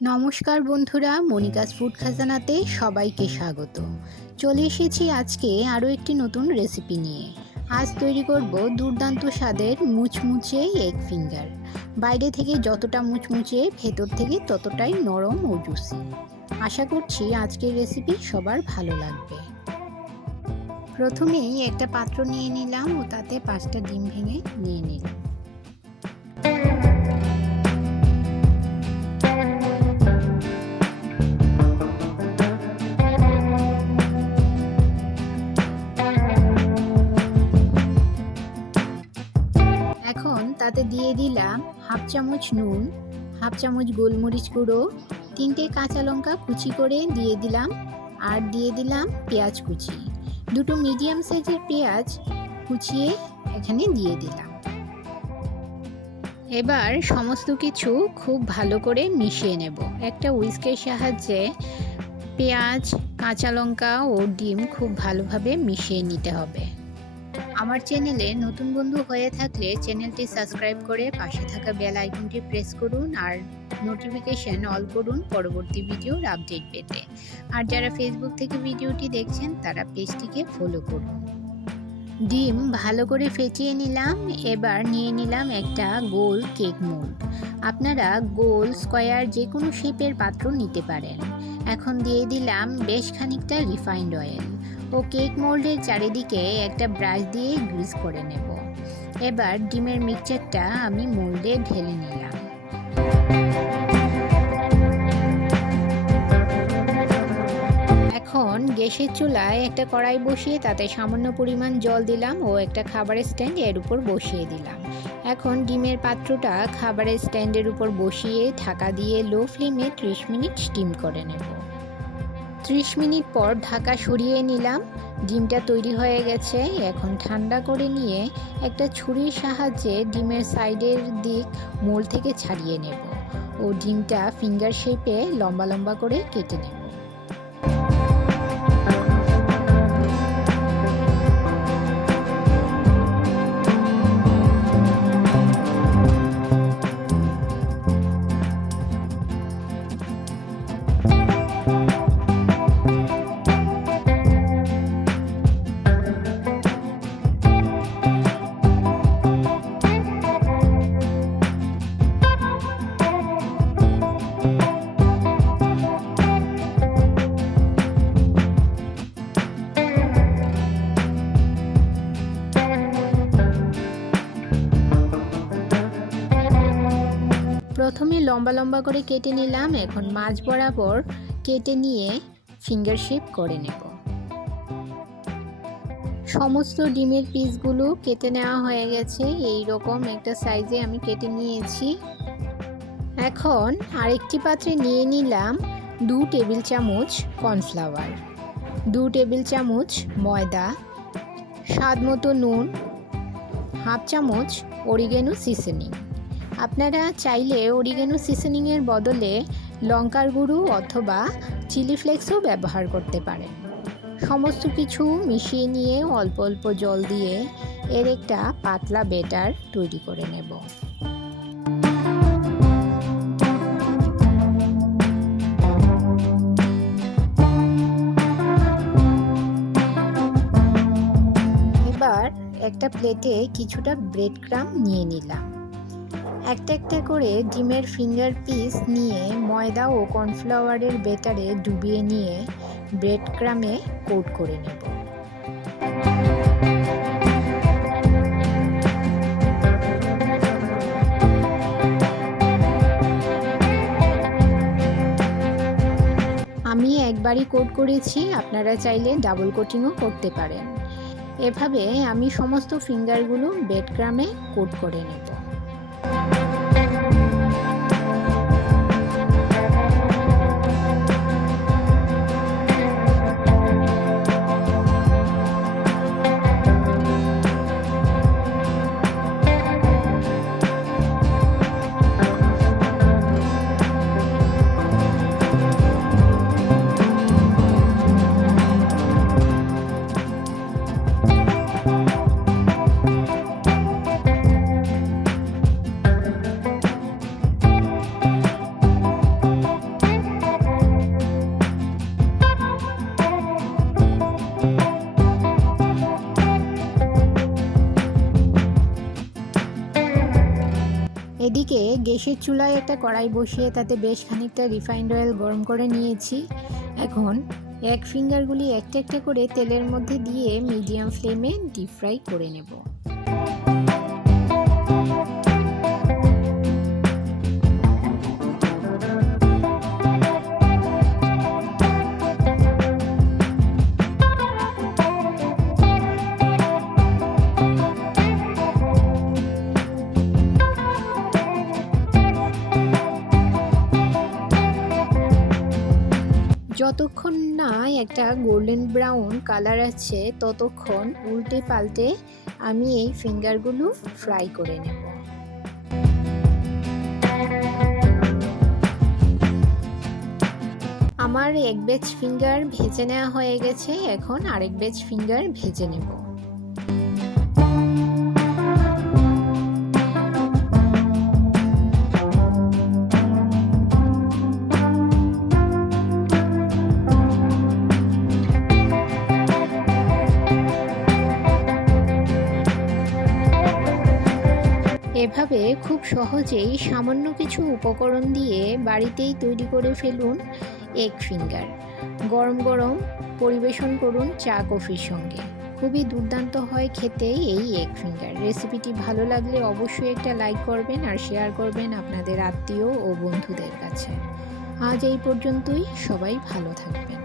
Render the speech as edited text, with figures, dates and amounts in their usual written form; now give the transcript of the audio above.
নমস্কার বন্ধুরা, Monica's food খাজানাতে সবাইকে স্বাগত। চলে এসেছি আজকে আরও একটি নতুন রেসিপি নিয়ে। আজ তৈরি করব দুর্দান্ত স্বাদের মুচমুচে এগ ফিঙ্গার। বাইরে থেকে যতটা মুচমুচে, ভেতর থেকে ততটাই নরম ও জুসি। আশা করছি আজকের রেসিপি সবার ভালো লাগবে। প্রথমেই একটা পাত্র নিয়ে নিলাম ও তাতে 5টা ডিম ভেঙে নিয়ে নিলাম। এখন তাতে দিয়ে দিলাম হাফ চামচ নুন, হাফ চামচ গোলমরিচ গুঁড়ো, 3টে কাঁচা লঙ্কা কুচি করে দিয়ে দিলাম, আর দিয়ে দিলাম পেঁয়াজ কুচি। 2টো মিডিয়াম সাইজের পেঁয়াজ কুচিয়ে এখানে দিয়ে দিলাম। এবার সমস্ত কিছু খুব ভালো করে মিশিয়ে নেব। একটা হুইস্কের সাহায্যে পেঁয়াজ, কাঁচা লঙ্কা ও ডিম খুব ভালোভাবে মিশিয়ে নিতে হবে। আমার চ্যানেলে নতুন বন্ধু হয়ে থাকলে চ্যানেলটি সাবস্ক্রাইব করে পাশে থাকা বেল আইকনটি প্রেস করুন আর নোটিফিকেশন অল করুন পরবর্তী ভিডিওর আপডেট পেতে। আর যারা ফেসবুক থেকে ভিডিওটি দেখছেন তারা পেজটিকে ফলো করুন। ডিম ভালো করে ফেটিয়ে নিলাম। এবার নিয়ে নিলাম একটা গোল কেক মোল্ড। আপনারা গোল, স্কোয়ার যে কোনো শেপের পাত্র নিতে পারেন। এখন দিয়ে দিলাম বেশ খানিকটা রিফাইন্ড অয়েল ও কেক মোল্ডের চারিদিকে একটা ব্রাশ দিয়ে গ্রিস করে নেব। এবার ডিমের মিক্সচারটা আমি মোল্ডে ঢেলে নিলাম। এখন গ্যাসের চুলায় একটা কড়াই বসিয়ে তাতে সামান্য পরিমাণ জল দিলাম ও একটা খাবারের স্ট্যান্ড এর উপর বসিয়ে দিলাম। এখন ডিমের পাত্রটা খাবারের স্ট্যান্ডের উপর বসিয়ে ঢাকা দিয়ে লো ফ্লেমে 30 মিনিট স্টিম করে নেব। 30 মিনিট পর ঢাকা সরিয়ে নিলাম। ডিমটা তৈরি হয়ে গেছে। এখন ঠান্ডা করে নিয়ে একটা ছুরির সাহায্যে ডিমের সাইডের দিক মোল্ড থেকে ছাড়িয়ে নেব ও ডিমটা ফিঙ্গার শেপে লম্বা লম্বা করে কেটে নেব। প্রথমে লম্বা লম্বা করে কেটে নিলাম। এখন মাঝ বরাবর কেটে নিয়ে ফিঙ্গার শেপ করে নেব। সমস্ত ডিমের পিসগুলো কেটে নেওয়া হয়ে গেছে। এই রকম একটা সাইজে আমি কেটে নিয়েছি। এখন আরেকটি পাত্রে নিয়ে নিলাম 2 টেবিল চামচ কর্নফ্লাওয়ার, 2 টেবিল চামচ ময়দা, স্বাদ মতো নুন, হাফ চামচ অরিগেনো সিজনিং। আপনারা চাইলে অরিগেনো সিজনিংয়ের বদলে লঙ্কার গুঁড়ো অথবা চিলি ফ্লেক্সও ব্যবহার করতে পারেন। সমস্ত কিছু মিশিয়ে নিয়ে অল্প অল্প জল দিয়ে এর একটা পাতলা ব্যাটার তৈরি করে নেব। এবার একটা প্লেটে কিছুটা ব্রেড ক্রাম্ব নিয়ে নিলাম। একটা একটা করে ডিমের ফিঙ্গার পিস নিয়ে ময়দা ও কর্নফ্লাওয়ারের ব্যাটারে ডুবিয়ে নিয়ে ব্রেড ক্রামে কোট করে নেব। আমি একবারই কোট করেছি, আপনারা চাইলে ডাবল কোটিংও করতে পারেন। এভাবে আমি সমস্ত ফিঙ্গারগুলো ব্রেড ক্রামে কোট করে নেব। এদিকে গ্যাসের চুলায় একটা কড়াই বসিয়ে তাতে বেশ খানিকটা রিফাইন্ড অয়েল গরম করে নিয়েছি। এখন এক ফিঙ্গারগুলি একটা একটা করে তেলের মধ্যে দিয়ে মিডিয়াম ফ্লেমে ডিপ ফ্রাই করে নেব। যতক্ষণ না একটা গোল্ডেন ব্রাউন কালার আছে ততক্ষণ উল্টে পাল্টে আমি এই ফিঙ্গারগুলো ফ্রাই করে নেব। আমার এক ব্যাচ ফিঙ্গার ভেজে নেওয়া হয়ে গেছে, এখন আরেক ব্যাচ ফিঙ্গার ভেজে নেব। এভাবে খুব সহজেই সামান্য কিছু উপকরণ দিয়ে বাড়িতেই তৈরি করে ফেলুন এগ ফিঙ্গার। গরম গরম পরিবেশন করুন চা কফির সঙ্গে। খুবই দুর্দান্ত হয় খেতে এই এগ ফিঙ্গার। রেসিপিটি ভালো লাগলে অবশ্যই একটা লাইক করবেন আর শেয়ার করবেন আপনাদের আত্মীয় ও বন্ধুদের কাছে। আজ এই পর্যন্তই, সবাই ভালো থাকবেন।